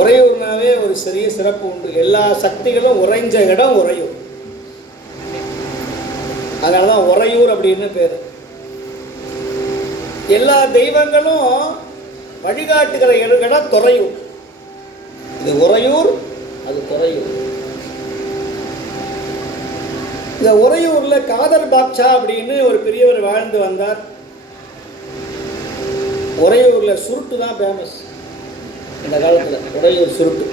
உறையூர்னாவே ஒரு சிறிய சிறப்பு உண்டு. எல்லா சக்திகளும் உறைஞ்ச இடம் உறையூர் அதனால தான் உறையூர் அப்படின்னு பேர். எல்லா தெய்வங்களும் வழிகாட்டுகிற இடம் துறையூர். இது உறையூர் அது துறையூர். இந்த உறையூரில் காதர் பாட்சா அப்படின்னு ஒரு பெரியவர் வாழ்ந்து வந்தார். உறையூரில் சுருட்டு தான் ஃபேமஸ் இந்த காலத்தில். உறையூர் சுருட்டு.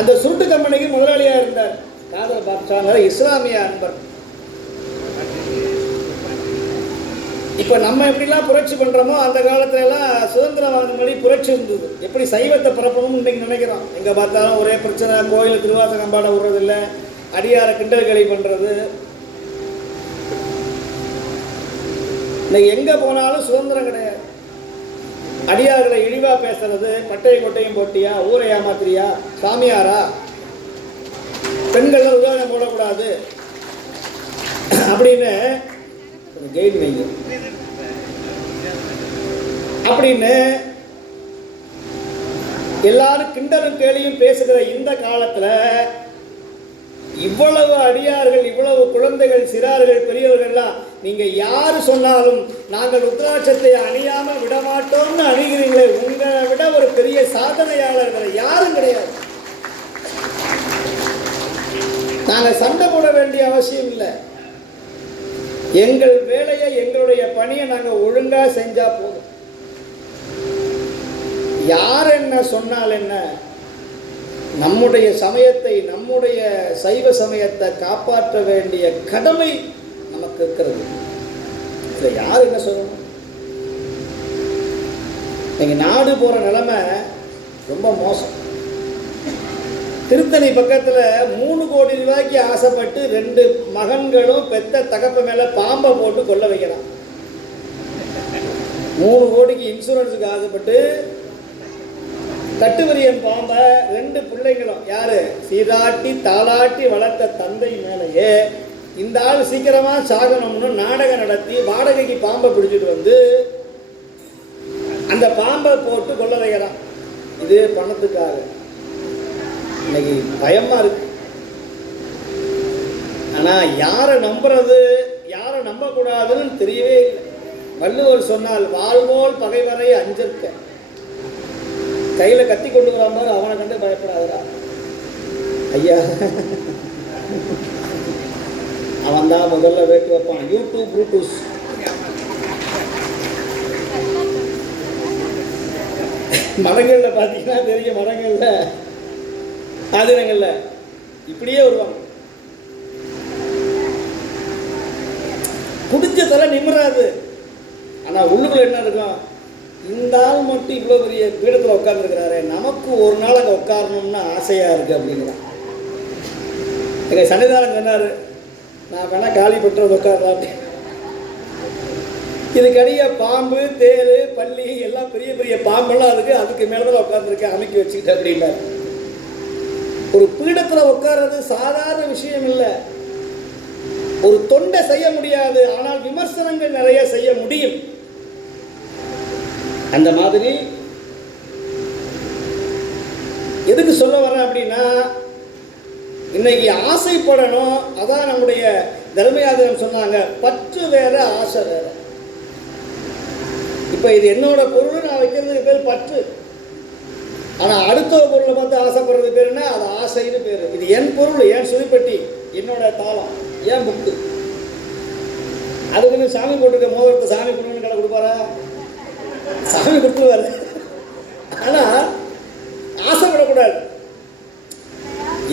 அந்த சுருட்டு கம்பெனிக்கு முதலாளியாக இருந்தார். காதல் பாட்சாங்கிற இஸ்லாமிய அன்பர். இப்போ நம்ம எப்படிலாம் புரட்சி பண்ணுறோமோ அந்த காலத்துல எல்லாம் சுதந்திரம் வாங்கின மாதிரி புரட்சி இருந்தது. எப்படி சைவத்தை பரப்பணும்னு இன்றைக்கி நினைக்கிறோம். எங்கே பார்த்தாலும் ஒரே பிரச்சனை கோயில் திருவாச கம்பாட விடுறதில்ல. அடியார கிண்டல்களை பண்ணுறது இன்னைக்கு எங்கே போனாலும் சுதந்திரம் கிடையாது. அடியார்களை இழிவாக பேசுறது பட்டையும் கொட்டையும் போட்டியா ஊரை ஏமாத்திரியா சாமியாரா? பெண்கள் உதாரணம் போடக்கூடாது. அப்படின்னு கெயின் வைங்க அப்படின்னு எல்லாரும் கிண்டலும் கேலியும் பேசுகிற இந்த காலத்துல இவ்வளவு அடியார்கள் இவ்வளவு குழந்தைகள் சிறார்கள் பெரியவர்கள்லாம் நீங்க யாரு சொன்னாலும் நாங்கள் ருத்ராட்சத்தை அணியாமல் விட மாட்டோம்னு அணிகிறீங்களே உங்களை விட ஒரு பெரிய சாதனையாளர்கள் யாரும் கிடையாது. நாங்க சண்டை போட வேண்டிய அவசியம் இல்லை. எங்கள் வேலையை எங்களுடைய பணியை நாங்கள் ஒழுங்கா செஞ்சா போதும். யார் என்ன சொன்னால் என்ன? நம்முடைய சமயத்தை நம்முடைய சைவ சமயத்தை காப்பாற்ற வேண்டிய கடமை கேட்கறது. இருக்கிறது யார் என்ன சொல்லணும் நீங்கள் நாடு போகிற நிலைமை ரொம்ப மோசம். திருத்தணி பக்கத்தில் மூணு கோடி ரூபாய்க்கு ஆசைப்பட்டு ரெண்டு மகன்களும் பெத்த தகப்ப மேலே பாம்பை போட்டு கொல்ல வைக்கிறான் மூணு கோடிக்கு இன்சூரன்ஸுக்கு ஆசைப்பட்டு கட்டுவரியன் பாம்பை ரெண்டு பிள்ளைங்களும் யாரு? சீதாட்டி தாளாட்டி வளர்த்த தந்தை மேலேயே இந்த ஆள் சீக்கிரமா சாகணும்னு நாடகம் நடத்தி வாடகைக்கு பாம்பை பிடிச்சிட்டு வந்து அந்த பாம்பை போட்டு கொள்ள வைக்கிறான். இது பணத்துக்காக. இன்னைக்கு பயமா இருக்கு. ஆனா யாரை நம்புறது யாரை நம்பக்கூடாதுன்னு தெரியவே இல்லை. வள்ளுவர் சொன்னால் வாழ்வோல் பகைவரை அஞ்சிருக்க கையில கத்தி கொண்டு வராமல் அவனை கண்டு பயப்படாதடா. ஐயா. அவன் தான் முதல்ல வேட்டு வைப்பான் யூடியூப் ப்ளூடூஸ் மரங்களில் பார்த்தீங்கன்னா தெரிய மரங்களில் ஆதினங்களில் இப்படியே வருவாங்க குடிச்ச தலை நிம்மராது ஆனால் உள்ளுக்குள்ள என்ன இருக்கும் இந்த ஆள் மட்டும் இவ்வளோ பெரிய பீடத்தில் உட்காந்துருக்கிறாரு நமக்கு ஒரு நாள் அங்கே உட்காரணும்னு ஆசையாக இருக்குது அப்படிங்கிறான் எங்கள் சன்னிதானம் சொன்னார் நான் வேணா காலி பெற்ற உட்காரலாம் இதுக்கடிய பாம்பு தேர் பள்ளி எல்லாம் பெரிய பெரிய பாம்பெல்லாம் இருக்குது அதுக்கு மேலே தான் உட்காந்துருக்கேன் அமைக்கி வச்சுக்கிட்டு அப்படின்னாரு ஒரு பீடத்தில் உட்கார்றது சாதாரண விஷயம் இல்லை. ஒரு தொண்டை செய்ய முடியாது. ஆனால் விமர்சனங்கள் நிறைய செய்ய முடியும். அந்த மாதிரி எதுக்கு சொல்ல வரேன் அப்படின்னா இன்னைக்கு ஆசைப்படணும். அதான் நம்முடைய தர்மயாதனம் சொன்னாங்க பற்று வேற ஆசை வேற. இப்போ இது என்னோட பொருள் நான் வைக்கிறதுக்கு பேர் பற்று. ஆனால் அடுத்த பொருளை பார்த்து ஆசைப்படுறது பேர் என்ன? அது ஆசைன்னு பேர். இது என் பொருள் என் சுதிப்பெட்டி என்னோட தாளம் ஏன் புக்கு. அதுக்குன்னு சாமி போட்டுக்க மோதிரத்தை சாமி கொடுக்கணும்னு கடை கொடுப்பாரா? சாமி கொடுத்துருவாரு. ஆனால்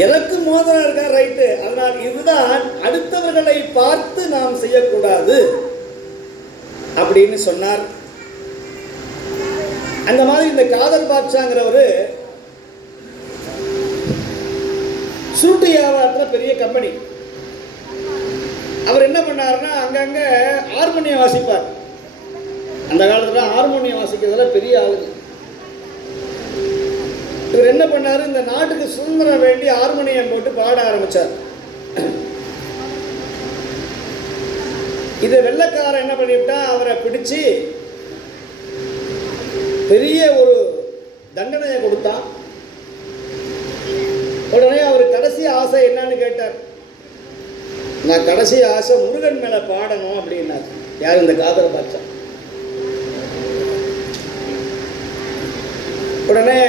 எனக்கு மோதிரம் இருக்கா? ரைட்டு அதனால் இதுதான் அடுத்தவர்களை பார்த்து நாம் செய்யக்கூடாது அப்படின்னு சொன்னார். அந்த மாதிரி இந்த காதல் பாட்சாங்கிறவர் சுருட்டு வியாபாரத்தில் பெரிய கம்பெனி அவர் என்ன பண்ணாருன்னா அங்கங்கே ஹார்மோனியம் வாசிப்பார். அந்த காலத்தில் ஹார்மோனியம் வாசிக்கிறதுல பெரிய ஆளுங்க. இவர் என்ன பண்ணாரு? இந்த நாட்டுக்கு சுதந்திரம் வேண்டி ஹார்மோனியம் போட்டு பாட ஆரம்பிச்சார். இதை வெள்ளக்காரன் என்ன பண்ணிவிட்டா? அவரை பிடிச்சு பெரிய ஒரு கொடுத்தான். உடனே அவர் கடைசி ஆசை என்னன்னு கேட்டார். நான் கடைசி ஆசை முருகன் மேலே பாடணும் அப்படின்னார். யார் இந்த காதல பார்த்தா உடனே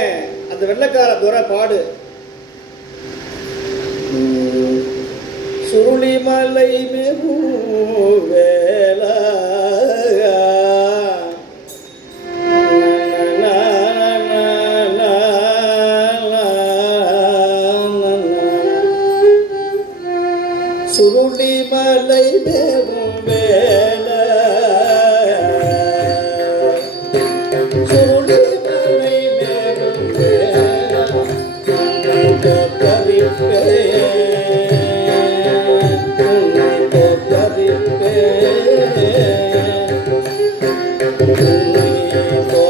அந்த வெள்ளக்கார துரை பாடு. உம், சுருளிமலை மேவும் வேலா உன்னை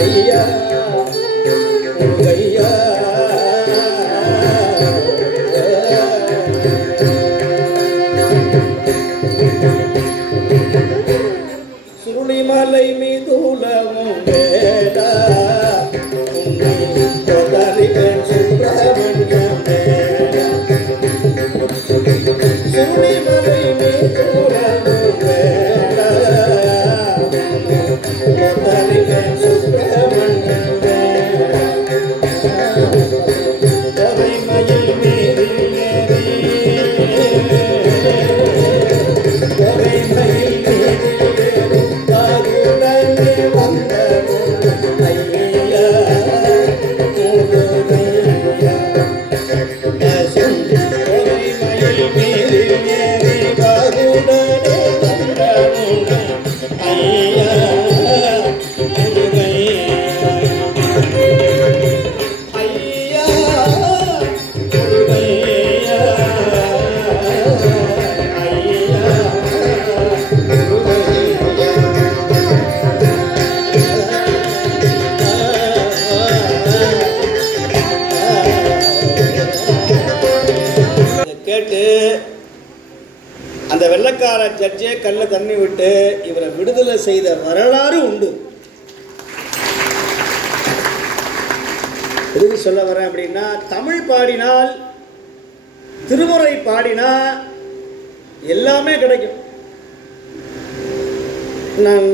ஐயா முருகையா சுருளிமலை மீதுலவும் வேடா உன்னை அந்த வெள்ளக்கார ஜட்ஜே கல்ல தண்ணி விட்டு இவரை விடுதலை செய்த வரலாறு உண்டு. எதுக்கு சொல்ல வரேன் அப்படின்னா தமிழ் பாடினால் திருமுறை பாடினா எல்லாமே கிடைக்கும். நான்